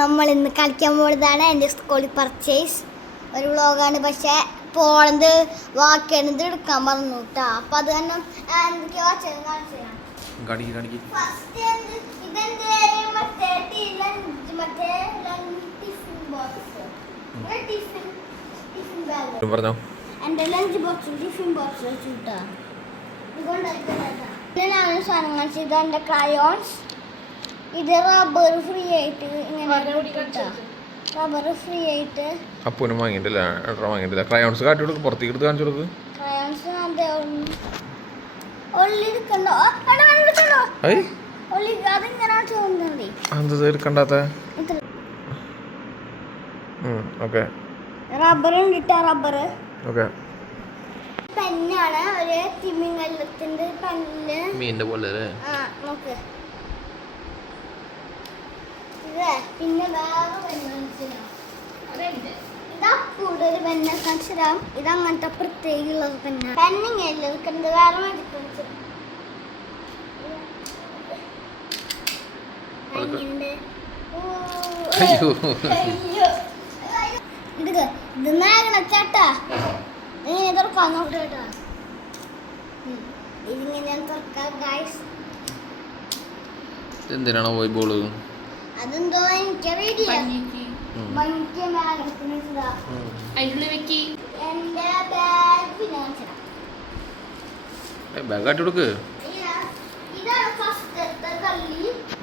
നമ്മൾ ഇന്ന് കളിക്കാൻ പോകുന്നതാണ് എൻ്റെ സ്കൂളിൽ പർച്ചേസ് ഒരു വ്ളോഗാണ്. പക്ഷേ പോളത് വാക്കേണ്ടത് എടുക്കാൻ പറഞ്ഞു കേട്ടോ. അപ്പം അത് തന്നെ എന്തൊക്കെയോ പറഞ്ഞോ. എൻ്റെ ലഞ്ച് ബോക്സും ടിഫിൻ ബോക്സ് വെച്ചിട്ടാ ഇതുകൊണ്ടാണ് സാധനം കാണിച്ചത്. എൻ്റെ ക്രയോൺസ്, ഇത് റബ്ബർ ഫ്രീ ആയിട്ട് ഇങ്ങനെ റബ്ബർ ഫ്രീ ആയിട്ട് അപ്പൂനും വാങ്ങിയിട്ടില്ല, വാങ്ങിയിട്ടില്ല. ക്രയോൺസ് കാട്ടി കൊടുക്ക്, പുറത്തേക്ക് എടുത്ത് കാണിച്ചു കൊടുക്ക്. ക്രയോൺസ് അതിങ്ങനെ എടുക്കണ്ടാത്ത റബ്ബർ ഉണ്ടിട്ടാ റബ്ബർ ഓക്കെ. പെന്നാണ്, ഒരു തിമിംഗലത്തിന്റെ പെന്ന്, മീനിന്റെ പോലെ നോക്ക്. പിന്നെ ഇതപ്പൂടെ ഒരു പെന്ന കാണിച്ചിടാം. ഇത് അങ്ങനത്തെ പ്രത്യേകമുള്ള പെന്ന പെന്നിങ്ങല്ല നിൽക്കുന്നത്, വേറെ മേടിക്കുന്നത്. ഇത് നാഗണ ചേട്ടാ, ഇങ്ങനെ തുറക്കാൻ നോക്കട്ടാ. ഇതിങ്ങനെ തുറക്കാം ഗൈസ്. എന്തിനാണോ പോയി ബോള്? അതെന്തോ എനിക്കറിയില്ല. ബാഗ് കാട്ടി കൊടുക്ക്.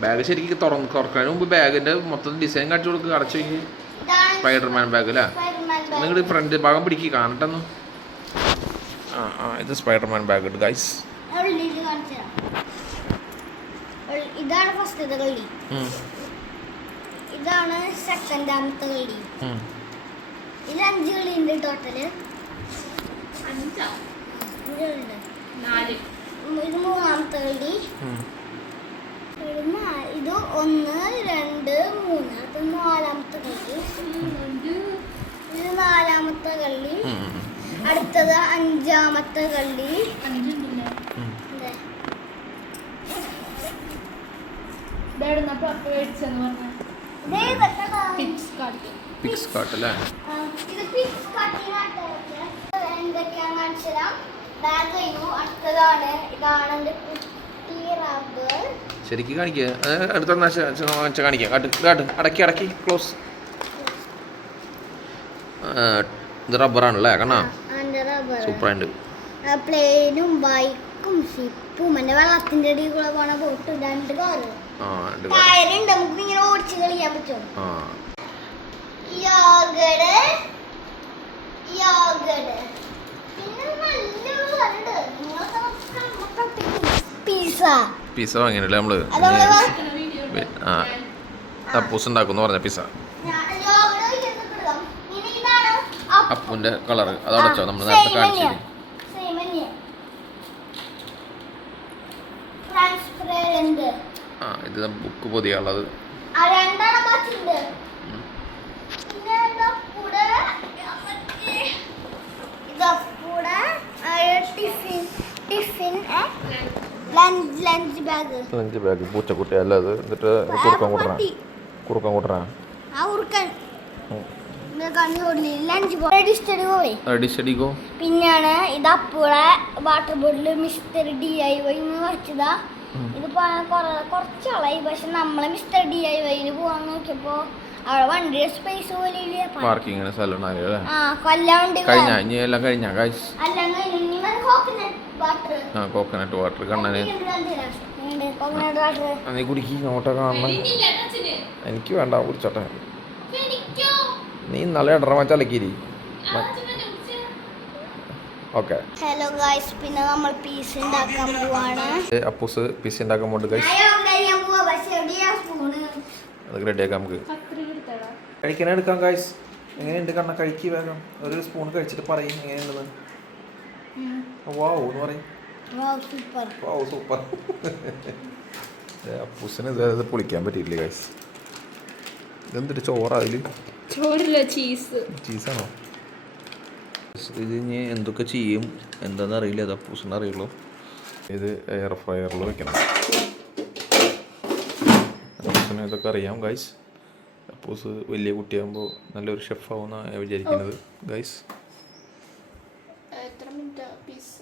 ബാഗ് ശരിക്കും തുറക്കുന്നതിന് മുമ്പ് ബാഗിന്റെ മൊത്തം ഡിസൈൻ കാട്ടി കൊടുക്ക്. അടച്ചു വയ്ക്ക്. സ്പൈഡർമാൻ ബാഗ് അല്ലേ? നിങ്ങൾ ഫ്രണ്ട് ഭാഗം പിടിക്ക് കാണട്ടെന്ന്. ഇത് സ്പൈഡർമാൻ ബാഗ് ഉണ്ട് ഗൈസ്. ഇതാണ് ഫസ്റ്റത്തെ കളി, ഇതാണ് സെക്കൻഡാമത്തെ കളി. ഇത് 5 കളിയുണ്ട് ടോട്ടല്. ഇത് മൂന്നാമത്തെ കളി. ഇത് 1 2 3 അത് നാലാമത്തെ കളി. ഇത് നാലാമത്തെ കളി. അടുത്തത് 5ാമത്തെ കളി. എന്തൊക്കെയാന്ന് കാണിച്ചുതരാം. ബാഗ് കഴിഞ്ഞു. അടുത്തതാണ്, ഇതാണ് എൻ്റെ കുട്ടി റബ്ബർ. ശരിക്കും കാണിക്കുക. അടുത്ത കാണിക്കാം. കാട്ട് അടക്കി അടക്കി ക്ലോസ്. ഇത് റബ്ബറാണല്ലേ? കണ്ണാ സൂപ്പറായിട്ട്. പ്ലെയിനും ബൈക്കും ഷിപ്പും എൻ്റെ വെള്ളത്തിൻ്റെ അടിയിൽ കൂടെ പോണ ബോട്ട്, 2 കാറ് ടയറുണ്ട്. നമുക്ക് ഇങ്ങനെ ഓടിച്ച് കളിക്കാൻ പറ്റും. യോഗട് യോഗട് പിന്നെ നല്ല പിസ്സ പിസ്സ വാങ്ങിയില്ലേ നമ്മള്? അപ്പൂസ് ഉണ്ടാക്കുന്നു പറഞ്ഞ പിസ്സ. അപ്പൂന്റെ കളറ് അത് അടച്ചോ, നമ്മൾ നേരത്തെ കാണിച്ചു. ഇത് ബുക്ക് പൊതിയാനുള്ളത്. ലഞ്ച് ബാഗ് പൂച്ചക്കുട്ടി അല്ല അത്. എന്നിട്ട് കുറുക്കാൻ കൂട്ടണ പിന്നെയാണ് ഇത് അപ്പൂടെ വാട്ടർ ബോട്ടിൽ മിസ്റ്റർ DIY വരച്ചതാ. ഇത് കുറച്ചാളായി, പക്ഷെ നമ്മളെ മിസ്റ്റർ DIY പോവാൻ നോക്കിയപ്പോ അവിടെ വണ്ടിയുടെ സ്പേസ് പോലെ പാർക്കിങ്ങിന് സ്ഥലം കോക്കനട്ട് വാട്ടർ കണ്ണന് നീ കുടിക്കി നോട്ടെ കാണണം. എനിക്ക് വേണ്ട, കുടിച്ചോട്ടെ. നീ നല്ല ഇടറ ചലക്കിരി. ഓക്കെ. ഹലോ ഗൈസ്, പിന്നെ നമ്മൾ പീസ് ഉണ്ടാക്കാൻ പോവാണ്. അപ്പൂസ് പീസ് ഉണ്ടാക്കാൻ പോകുന്നുണ്ട് ഗൈസ്. അത് റെഡിയാക്കാം. നമുക്ക് കഴിക്കാനെ എടുക്കാം ഗൈസ്. എങ്ങനെയുണ്ട് കണ്ണ? കഴിക്ക് വേഗം. ഒരു സ്പൂൺ കഴിച്ചിട്ട് പറയും എങ്ങനെയുണ്ടെന്ന്. വാവ് എന്ന് പറയും. Wow super. അപ്പൂസിന് ഇത് പൊളിക്കാൻ പറ്റിയില്ലേ ഗൈസ്? ഇതെന്തൊരു ചോറാ? അതില് ചീസാണോ? ഇത് ഇനി എന്തൊക്കെ ചെയ്യും എന്താണെന്ന് അറിയില്ല. അത് അപ്പൂസിന് അറിയുള്ളൂ. ഇത് എയർ ഫ്രയറിൽ വെക്കണം. അപ്പൂസിന് ഇതൊക്കെ അറിയാം ഗൈസ്. അപ്പോസ് വലിയ കുട്ടിയാകുമ്പോൾ നല്ലൊരു ഷെഫാവുമെന്നാണ് ഞാൻ വിചാരിക്കുന്നത് ഗൈസ്. എത്ര മിനിറ്റ് പിസ്സ?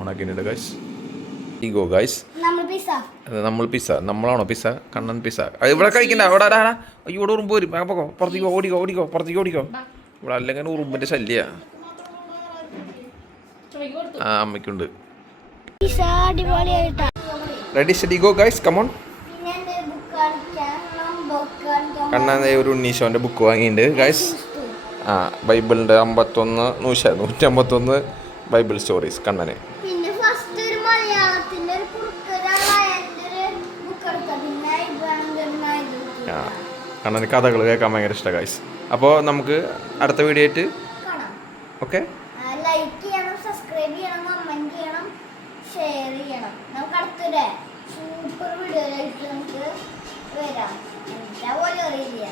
ഓണാക്കിയിട്ടുണ്ട് ഗൈസ്. ഈഗോ ഗൈസ്, നമ്മൾ പിസ്സ. നമ്മളാണോ പിസ്സ? കണ്ണൻ പിസ്സ. ഇവിടെ കഴിക്കണ്ട. അവിടെ അയ്യോ, ഇവിടെ ഉറുമ്പ് വരും. പോകോ, പുറത്തേക്ക് ഓടിക്കോ, പുറത്തേക്ക് ഓടിക്കോ. ഇവിടെ അല്ലെങ്കിൽ ഉറുമ്പിൻ്റെ ശല്യ. ആ അമ്മയ്ക്കുണ്ട്. Ready steady go guys, come on. Kannan ഒരു ഉണ്ണീശോൻ്റെ ബുക്ക് വാങ്ങിയിട്ടുണ്ട് ഗൈസ്. ആ ബൈബിളിൻ്റെ 151 ബൈബിൾ സ്റ്റോറീസ് കണ്ണന്. ആ കണ്ണന് കഥകൾ കേൾക്കാൻ ഭയങ്കര ഇഷ്ടമാണ് ഗൈസ്. അപ്പോൾ നമുക്ക് അടുത്ത വീഡിയോ ആയിട്ട് ഓക്കെ. ലൈക്ക് ചെയ്യണം, സബ്സ്ക്രൈബ് ചെയ്യണം, കമന്റ് ചെയ്യണം, ഷെയർ ചെയ്യണം. നമുക്ക് അടുത്തൊരു സൂപ്പർ വീഡിയോ ആയിട്ട് നമുക്ക് വരാം. എന്താ പോലെ അറിയില്ല.